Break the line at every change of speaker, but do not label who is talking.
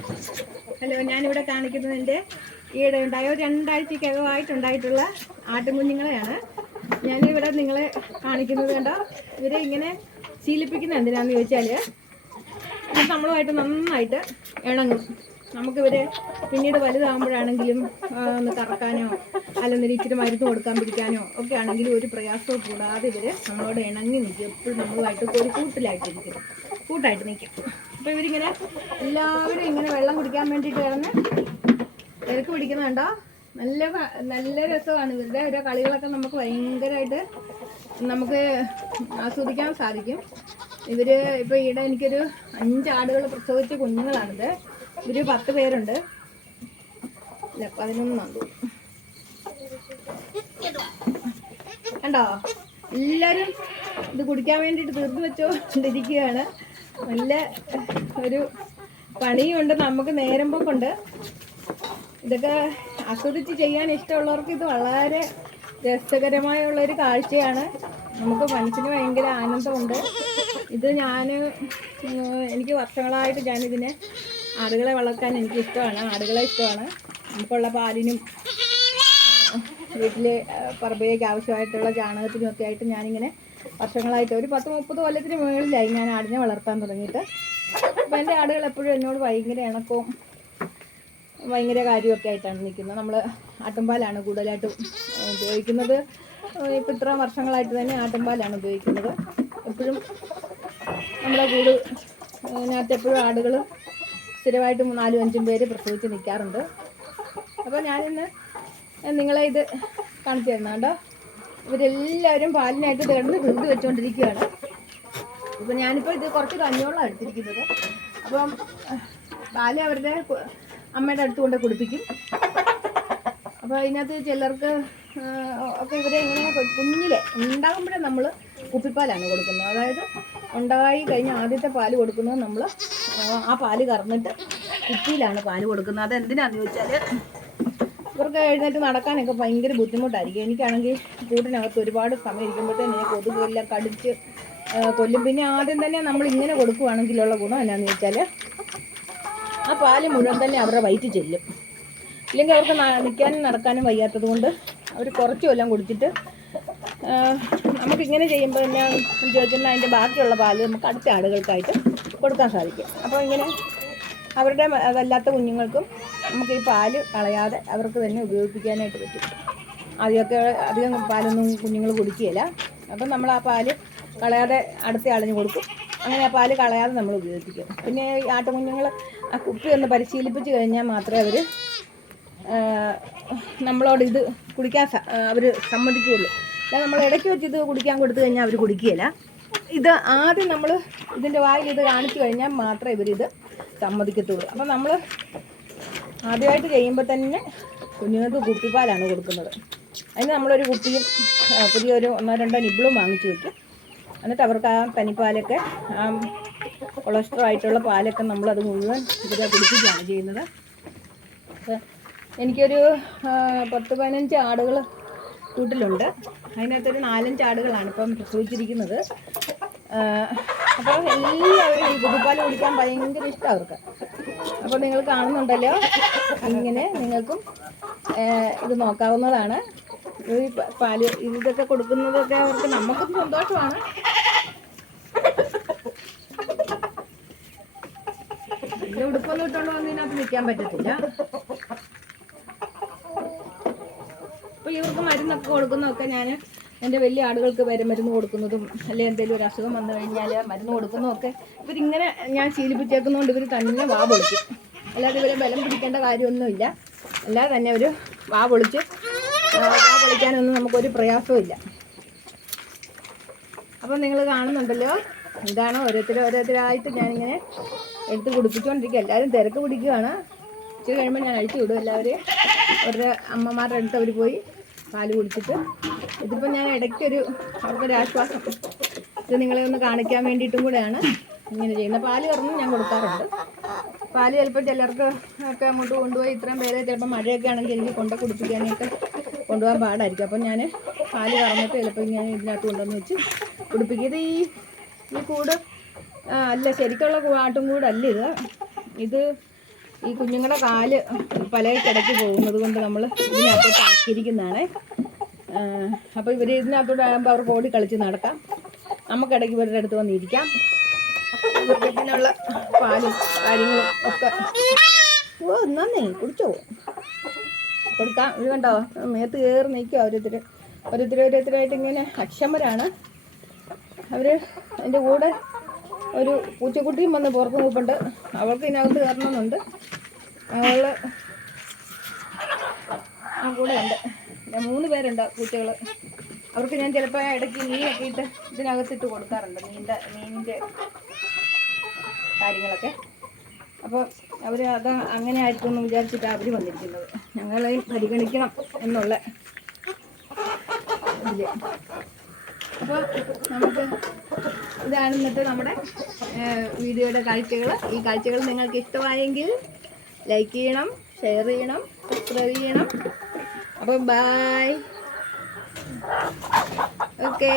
Hello ഞാനിവിടെ കാണിക്കുന്നത് എന്റെ ഈയിടെ ഉണ്ടായ രണ്ടാഴ്ചക്കകമായിട്ടുണ്ടായിട്ടുള്ള ആട്ടുംകുഞ്ഞുങ്ങളെയാണ്. ഞാനിവിടെ നിങ്ങളെ കാണിക്കുന്നത് കണ്ടോ? ഇവരെ ഇങ്ങനെ ശീലിപ്പിക്കുന്ന എന്തിനാന്ന് ചോദിച്ചാൽ നമ്മളുമായിട്ട് നന്നായിട്ട് ഇണങ്ങും. നമുക്കിവരെ പിന്നീട് വലുതാകുമ്പോഴാണെങ്കിലും ഒന്ന് കറക്കാനോ അല്ലെന്നൊരു ഇച്ചിരി മരുന്ന് കൊടുക്കാൻ പിടിക്കാനോ ഒക്കെ ആണെങ്കിലും ഒരു പ്രയാസവും കൂടാതെ ഇവർ നമ്മളോട് ഇണങ്ങി നിൽക്കും എപ്പോഴും നമ്മളുമായിട്ട് ഒരു കൂട്ടിലായിട്ടിരിക്കും. കൂട്ടായിട്ട് നിൽക്കും അപ്പോൾ ഇവരിങ്ങനെ എല്ലാവരും ഇങ്ങനെ വെള്ളം കുടിക്കാൻ വേണ്ടിയിട്ട് കിടന്ന് തിരക്ക് പിടിക്കുന്നുണ്ടോ നല്ല നല്ല രസമാണ്. ഇവരുടെ ഓരോ കളികളൊക്കെ നമുക്ക് ഭയങ്കരമായിട്ട് നമുക്ക് ആസ്വദിക്കാൻ സാധിക്കും. ഇവർ ഇപ്പൊ ഈയിടെ എനിക്കൊരു അഞ്ചാടുകൾ പ്രസവിച്ച കുഞ്ഞുങ്ങളാണിത്. ഇവർ പത്ത് പേരുണ്ട്. ഇല്ല പതിനൊന്നാണ്. കണ്ടോ? എല്ലാരും ഇത് കുടിക്കാൻ വേണ്ടിയിട്ട് തീർന്നു വെച്ചോണ്ടിരിക്കുകയാണ്. നല്ല ഒരു പണിയുണ്ട് നമുക്ക് നേരം പോക്കുണ്ട്. ഇതൊക്കെ ആസ്വദിച്ച് ചെയ്യാൻ ഇഷ്ടമുള്ളവർക്ക് ഇത് വളരെ രസകരമായുള്ള ഒരു കാഴ്ചയാണ്. നമുക്ക് മനസ്സിന് ഭയങ്കര ആനന്ദമുണ്ട്. ഇത് ഞാൻ എനിക്ക് വർഷങ്ങളായിട്ട് ഞാനിതിനെ ആടുകളെ വളർത്താൻ എനിക്ക് ഇഷ്ടമാണ് ആടുകളെ ഇഷ്ടമാണ്. നമുക്കുള്ള പാലിനും വീട്ടിലെ പറമ്പേക്ക് ആവശ്യമായിട്ടുള്ള ചാണകത്തിനും ഒക്കെ ആയിട്ട് ഞാനിങ്ങനെ വർഷങ്ങളായിട്ട്. ഒരു പത്ത് മുപ്പത് കൊല്ലത്തിന് മുകളിലായി ഞാൻ ആടിനെ വളർത്താൻ തുടങ്ങിയിട്ട്. അപ്പോൾ എന്റെ ആടുകൾ എപ്പോഴും എന്നോട് ഭയങ്കര ഇണക്കവും ഭയങ്കര കാര്യമൊക്കെ ആയിട്ടാണ് നിൽക്കുന്നത്. നമ്മൾ ആട്ടുംപാലാണ് കൂടുതലായിട്ടും ഉപയോഗിക്കുന്നത്. ഇപ്പം ഇത്ര വർഷങ്ങളായിട്ട് തന്നെ ആട്ടുംപാലാണ് ഉപയോഗിക്കുന്നത്. എപ്പോഴും നമ്മുടെ കൂട് അതിനകത്ത് എപ്പോഴും ആടുകൾ സ്ഥിരമായിട്ട് നാലും അഞ്ചും പേര് പ്രസവിച്ച് നിൽക്കാറുണ്ട്. അപ്പോൾ ഞാനിന്ന് നിങ്ങളെ ഇത് കാണിച്ചു തരുന്നുണ്ടോ ഇവരെല്ലാവരും പാലിനായിട്ട് കിടന്ന് ധൃതി വെച്ചുകൊണ്ടിരിക്കുകയാണ് ഇപ്പം ഞാനിപ്പോൾ ഇത് കുറച്ച് കഞ്ഞോളം എടുത്തിരിക്കുന്നത്. അപ്പം പാൽ അവരുടെ അമ്മയുടെ അടുത്ത് കൊണ്ട് കുടിപ്പിക്കും. അപ്പോൾ അതിനകത്ത് ചിലർക്ക് ഒക്കെ ഇവരെ ഇങ്ങനെ കുഞ്ഞിലെ ഉണ്ടാകുമ്പോഴേ നമ്മൾ കുപ്പിപ്പാലാണ് കൊടുക്കുന്നത്. അതായത് ഉണ്ടായി കഴിഞ്ഞ ആദ്യത്തെ പാൽ കൊടുക്കുന്നത് നമ്മൾ ആ പാൽ കറന്നിട്ട് കുപ്പിയിലാണ് പാൽ കൊടുക്കുന്നത്. അതെന്തിനാന്ന് ചോദിച്ചാൽ ഇവർക്ക് എഴുന്നേറ്റ് നടക്കാനൊക്കെ ഭയങ്കര ബുദ്ധിമുട്ടായിരിക്കും. എനിക്കാണെങ്കിൽ കൂട്ടിനകത്ത് ഒരുപാട് സമയം ഇരിക്കുമ്പോഴത്തേന് കൊതുകെല്ലാം കടിച്ച് കൊല്ലും. പിന്നെ ആദ്യം തന്നെ നമ്മൾ ഇങ്ങനെ കൊടുക്കുവാണെങ്കിലുള്ള ഗുണം എന്നാന്ന് വെച്ചാൽ ആ പാൽ മുഴുവൻ തന്നെ അവരുടെ വയറ്റിൽ ചെല്ലും. ഇല്ലെങ്കിൽ അവർക്ക് നിൽക്കാനും നടക്കാനും വയ്യാത്തത് കൊണ്ട് അവർ കുറച്ച് കൊല്ലം കുടിച്ചിട്ട് നമുക്ക് നമുക്കിങ്ങനെ ചെയ്യുമ്പോൾ തന്നെ ചോദിച്ചാൽ അതിന്റെ ബാക്കിയുള്ള പാൽ നമുക്ക് അടുത്ത ആടുകൾക്കായിട്ട് കൊടുക്കാൻ സാധിക്കും. അപ്പോൾ ഇങ്ങനെ അവരുടെ അതല്ലാത്ത കുഞ്ഞുങ്ങൾക്കും നമുക്ക് ഈ പാൽ കളയാതെ അവർക്ക് തന്നെ ഉപയോഗിപ്പിക്കാനായിട്ട് പറ്റും. ആദ്യമൊക്കെ അധികം പാലൊന്നും കുഞ്ഞുങ്ങൾ കുടിക്കുകയില്ല. അപ്പം നമ്മൾ ആ പാൽ കളയാതെ അടുത്ത അളഞ്ഞു കൊടുക്കും. അങ്ങനെ ആ പാൽ കളയാതെ നമ്മൾ ഉപയോഗിപ്പിക്കും പിന്നെ ഈ ആട്ടുകുഞ്ഞുങ്ങൾ ആ കുപ്പി ഒന്ന് പരിശീലിപ്പിച്ച് കഴിഞ്ഞാൽ മാത്രമേ അവർ നമ്മളോട് ഇത് കുടിക്കാൻ അവർ സമ്മതിക്കുകയുള്ളൂ. അല്ല നമ്മൾ ഇടയ്ക്ക് വെച്ച് ഇത് കുടിക്കാൻ കൊടുത്തു കഴിഞ്ഞാൽ അവർ കുടിക്കുകയില്ല. ഇത് ആദ്യം നമ്മൾ ഇതിന്റെ വായിൽ ഇത് കാണിച്ചു കഴിഞ്ഞാൽ മാത്രമേ ഇവരിത് സമ്മതിക്കത്തുള്ളൂ. അപ്പം നമ്മൾ ആദ്യമായിട്ട് ചെയ്യുമ്പോൾ തന്നെ കുഞ്ഞുങ്ങൾക്ക് കുപ്പിപ്പാലാണ് കൊടുക്കുന്നത്. അതിന് നമ്മളൊരു കുപ്പിയും പുതിയൊരു ഒന്നോ രണ്ടോ നിബിളും വാങ്ങിച്ചു വെക്കും. എന്നിട്ട് അവർക്ക് ആ തനിപ്പാലൊക്കെ ആ കൊളസ്ട്രോൾ ആയിട്ടുള്ള പാലൊക്കെ നമ്മളത് മുഴുവൻ ഇവരെ കുടിപ്പിക്കുകയാണ് ചെയ്യുന്നത്. എനിക്കൊരു പത്ത് പതിനഞ്ച് ആടുകൾ കൂട്ടിലുണ്ട് അതിനകത്തൊരു നാലഞ്ച് ആടുകളാണ് ഇപ്പം പ്രസവിച്ചിരിക്കുന്നത്. അപ്പോൾ എല്ലാവരും ഈ പുതുപ്പാൽ കുടിക്കാൻ ഭയങ്കര ഇഷ്ടമാണ് അവർക്ക്. അപ്പോൾ നിങ്ങൾ കാണുന്നുണ്ടല്ലോ? ഇങ്ങനെ നിങ്ങൾക്കും ഇത് നോക്കാവുന്നതാണ്. ഈ പാൽ ഇതൊക്കെ കൊടുക്കുന്നതൊക്കെ അവർക്ക് നമുക്കും സന്തോഷമാണ്. ഉടുപ്പൊന്നും ഇട്ടോണ്ട് വന്ന് ഇതിനകത്ത് നിൽക്കാൻ പറ്റത്തില്ല. ഇവർക്ക് മരുന്നൊക്കെ കൊടുക്കുന്നതൊക്കെ ഞാൻ എന്റെ വലിയ ആടുകൾക്ക് വരെ മരുന്ന് കൊടുക്കുന്നതും അല്ലെങ്കിൽ എന്തെങ്കിലും ഒരു അസുഖം വന്നു കഴിഞ്ഞാൽ മരുന്ന് കൊടുക്കുന്നതും ഒക്കെ ഇവരിങ്ങനെ ഞാൻ ശീലിപ്പിച്ചേക്കുന്നതുകൊണ്ട് ഇവർ തന്നെ വാ പൊളിക്കും. അല്ലാതെ ഇവരെ ബലം പിടിക്കേണ്ട കാര്യമൊന്നുമില്ല. അല്ലാതെ തന്നെ ഒരു വാ പൊളിച്ച് വാ പൊളിക്കാനൊന്നും നമുക്കൊരു പ്രയാസവും ഇല്ല. അപ്പം നിങ്ങൾ കാണുന്നുണ്ടല്ലോ? ഇതാണ് ഓരോരുത്തർ ഓരോരുത്തരായിട്ട് ഞാനിങ്ങനെ എടുത്ത് കുടിപ്പിച്ചുകൊണ്ടിരിക്കുക എല്ലാവരും തിരക്ക് പിടിക്കുകയാണ് ഇച്ചിരി കഴിയുമ്പോൾ ഞാൻ അഴിച്ചു വിടും എല്ലാവരെയും. അവരുടെ അമ്മമാരുടെ അടുത്ത് അവർ പോയി. പാൽ കുടിച്ചിട്ട്. ഇതിപ്പോൾ ഞാൻ ഇടയ്ക്കൊരു അവർക്കൊരു ആശ്വാസം ഇത് നിങ്ങളെ ഒന്ന് കാണിക്കാൻ വേണ്ടിയിട്ടും കൂടെയാണ് ഇങ്ങനെ ചെയ്യുന്നത്. പാൽ കറന്നും ഞാൻ കൊടുക്കാറുണ്ട്. പാൽ ചിലപ്പോൾ ചിലർക്ക് ഒക്കെ അങ്ങോട്ട് കൊണ്ടുപോയി ഇത്രയും പേരെ ചിലപ്പോൾ മഴയൊക്കെ ആണെങ്കിൽ എനിക്ക് കൊണ്ട് കുടിപ്പിക്കാനായിട്ട് കൊണ്ടുപോകാൻ പാടായിരിക്കും. അപ്പം ഞാൻ പാൽ കറന്നിട്ട് ചിലപ്പോൾ ഞാൻ ഇതിനകത്ത് കൊണ്ടുവന്ന് വെച്ച് കുടിപ്പിക്കും. ഈ ഈ കൂട് അല്ല ശരിക്കുള്ള ആട്ടും കൂടല്ല ഇത്. ഇത് ഈ കുഞ്ഞുങ്ങളുടെ കാൽ പല കിടക്കി പോകുന്നത് കൊണ്ട് നമ്മൾ ഇതിനകത്തോട്ട് ആക്കിയിരിക്കുന്നതാണ്. അപ്പോൾ ഇവർ ഇതിനകത്തോട്ട് ആകുമ്പോൾ അവർക്ക് ഓടി കളിച്ച് നടക്കാം. നമുക്കിടയ്ക്ക് ഇവരുടെ അടുത്ത് വന്നിരിക്കാം ഇതിനുള്ള പാലും കാര്യങ്ങളും ഒക്കെ. ഓ നന്ദി കുടിച്ചോ? കൊടുക്കാം. ഇത് കണ്ടോ? മേത്ത് കയറി നിൽക്കുക ഓരോരുത്തർ ഓരോരുത്തർ ഓരോരുത്തരായിട്ട് ഇങ്ങനെ അക്ഷമരാണ്. അവർ എന്റെ കൂടെ ഒരു പൂച്ചക്കുട്ടിയും വന്ന് പുറത്ത് നിൽപ്പുണ്ട് അവൾക്ക് ഇതിനകത്ത് കയറണമെന്നുണ്ട്. അവൾ ആ കൂടെ ഉണ്ട്. മൂന്ന് പേരുണ്ട് പൂച്ചകൾ അവർക്ക് ഞാൻ ചിലപ്പോൾ ഇടയ്ക്ക് മീനൊക്കെ ഇട്ട് ഇതിനകത്തിട്ട് കൊടുക്കാറുണ്ട് മീന്റെ മീനിന്റെ കാര്യങ്ങളൊക്കെ. അപ്പോൾ അവർ അത് അങ്ങനെ ആയിരിക്കും എന്ന് വിചാരിച്ചിട്ടാണ് അവർ വന്നിരിക്കുന്നത്. ഞങ്ങളെ പരിഗണിക്കണം എന്നുള്ള അപ്പോൾ നമുക്ക് ഇതാണ് ഇന്നത്തെ നമ്മുടെ വീഡിയോയുടെ കാഴ്ചകൾ ഈ കാഴ്ചകൾ നിങ്ങൾക്ക് ഇഷ്ടമായെങ്കിൽ ലൈക്ക് ചെയ്യണം ഷെയർ ചെയ്യണം സബ്സ്ക്രൈബ് ചെയ്യണം. അപ്പോൾ ബായ് ഓക്കേ